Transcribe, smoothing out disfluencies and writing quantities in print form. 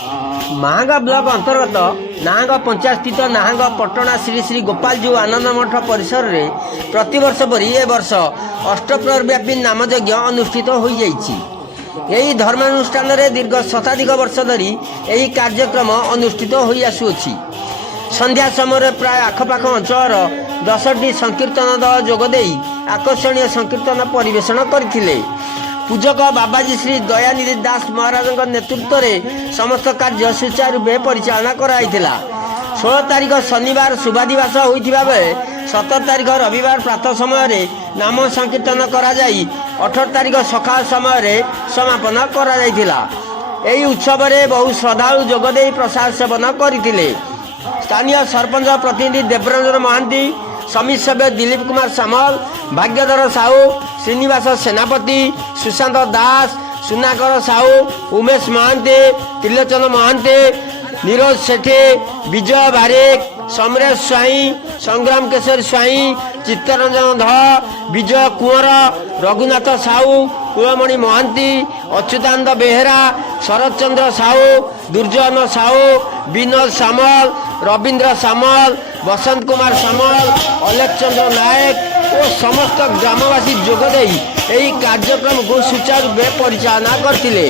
नाहांग block अंतर्गत नाहांग पंचायत स्थित नाहांग पटना श्री श्री गोपालजू आनंद मठ परिसर में प्रतिवर्ष परी ए वर्ष अष्टप्रहरव्यापी नामयज्ञ अनुष्ठित हो यही धर्मानुष्ठान दीर्घ शताधिक वर्ष धरी यही कार्यक्रम अनुष्ठित हो आसुअछि। संध्या समय प्राय आखपाख अंचल 10टी संकीर्तन दल जोगदे आकर्षणीय संकीर्तन परिवेषण करथिले। पूजक बाबाजी श्री दयानिधि दास महाराज नेतृत्व में समस्त कार्य सुचारूपे परिचालना कराइथिला। 16 तारीख शनिवार शुभादिवास होइथिबा बेले 17 तारीख रविवार प्रातः समय नाम संकीर्तन करा जाई 18 तारीख सकाळ समय समापन करा जाइथिला। एही उत्सव में बहु श्रद्धालु जोगदे प्रसाद सेवन करथिले। स्थानीय सरपंच प्रतिनिधि देवरंजन महांती, समिति सभ्य दिलीप कुमार सामल, भाग्यधर साहू, श्रीनिवास सेनापति, सुशांत दास, सुनाकर साहू, उमेश महांती, त्रिलोचन महांती, नीरज सेठी, विजय बारिक, समरेश स्वाई, संग्राम केशर स्वाई, चित्तरंजन ध, विजय कुंवर, रघुनाथ साहू, कुलमणि महांती, अच्युतानंद बेहेरा, शरद चंद्र साहू, दुर्जन साहू, विनोद सामल, रवींद्र सामल, बसंत कुमार सामल, अलेख चंद्र नायक और समस्त ग्रामवासी जोगदे यही कार्यक्रम को सुचारू परिचालना करथिले।